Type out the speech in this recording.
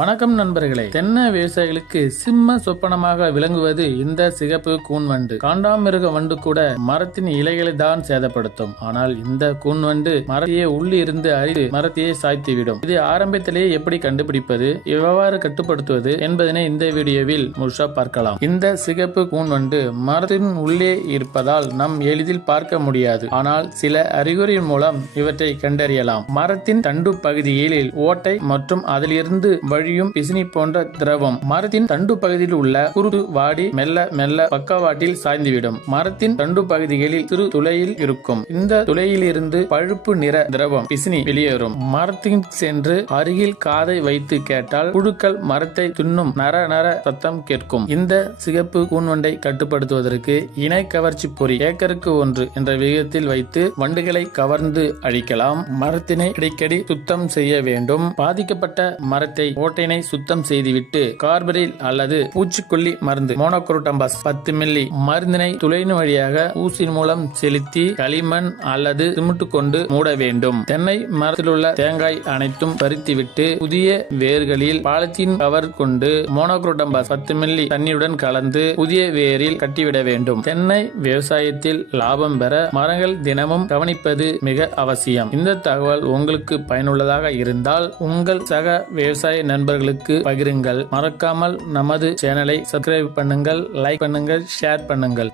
வணக்கம் நண்பர்களே. தென்னை விவசாயிகளுக்கு சிம்ம சொப்பனமாக விளங்குவது இந்த சிகப்பு கூன்வண்டு. காண்டாமிருக வண்டு கூட மரத்தின் இலைகளை தான் சேதப்படுத்தும். ஆனால் இந்த கூன்வண்டு மரத்தையே உள்ளி இருந்து அரித்து மரத்தையே சாய்த்துவிடும். இது ஆரம்பத்திலேயே எப்படி கண்டுபிடிப்பது, எவ்வாறு கட்டுப்படுத்துவது என்பதனை இந்த வீடியோவில் முழுசா பார்க்கலாம். இந்த சிகப்பு கூன்வண்டு மரத்தின் உள்ளே இருப்பதால் நம் எளிதில் பார்க்க முடியாது. ஆனால் சில அறிகுறியின் மூலம் இவற்றை கண்டறியலாம். மரத்தின் தண்டு பகுதியில் ஓட்டை மற்றும் அதிலிருந்து வழியும் பிசினி போன்ற திரவம். மரத்தின் தண்டு பகுதியில் உள்ள குருத்து வாடி மெல்ல மெல்ல பக்கவாட்டில் சாய்ந்துவிடும். மரத்தின் தண்டு பகுதிகளில் சிறு துளையில் இருக்கும். இந்த துளையில் இருந்து பழுப்பு நிற திரவம் பிசினி வெளியேறும். மரத்தின் சென்று அருகில் காதை வைத்து கேட்டால் புழுக்கள் மரத்தை துண்ணும் நர நர சத்தம் கேட்கும். இந்த சிகப்பு கூன்வண்டை கட்டுப்படுத்துவதற்கு இணை கவர்ச்சி பொறி ஏக்கருக்கு 1 என்ற விகிதத்தில் வைத்து வண்டுகளை கவர்ந்து அழிக்கலாம். மரத்தினை அடிக்கடி சுத்தம் செய்ய வேண்டும். பாதிக்கப்பட்ட மரத்தை ஓட்டையினை சுத்தம் செய்துவிட்டு கார்பரில் அல்லது பூச்சிக்கொல்லி மருந்து மோனோக்ரோட்டோபாஸ் 10 மில்லி மருந்தினை துளையின் வழியாக ஊசியின் மூலம் செலுத்தி களிமண் அல்லது சிமெண்ட் கொண்டு மூட வேண்டும். தென்னை மரத்தில் உள்ள தேங்காய் அனைத்தும் பறித்துவிட்டு புதிய வேர்களில் பாலித்தீன் கவர் கொண்டு மோனோக்ரோட்டோபாஸ் 10 மில்லி தண்ணீருடன் கலந்து புதிய வேரில் கட்டிவிட வேண்டும். தென்னை விவசாயத்தில் லாபம் பெற மரங்கள் தினமும் கவனிப்பது மிக அவசியம். இந்த தகவல் உங்களுக்கு பயனுள்ளதாக இருந்தால் உங்கள் சக விவசாய நண்பர்களுக்கு பகிருங்கள். மறக்காமல் நமது சேனலை சப்ஸ்கிரைப் பண்ணுங்கள், லைக் பண்ணுங்கள், ஷேர் பண்ணுங்கள்.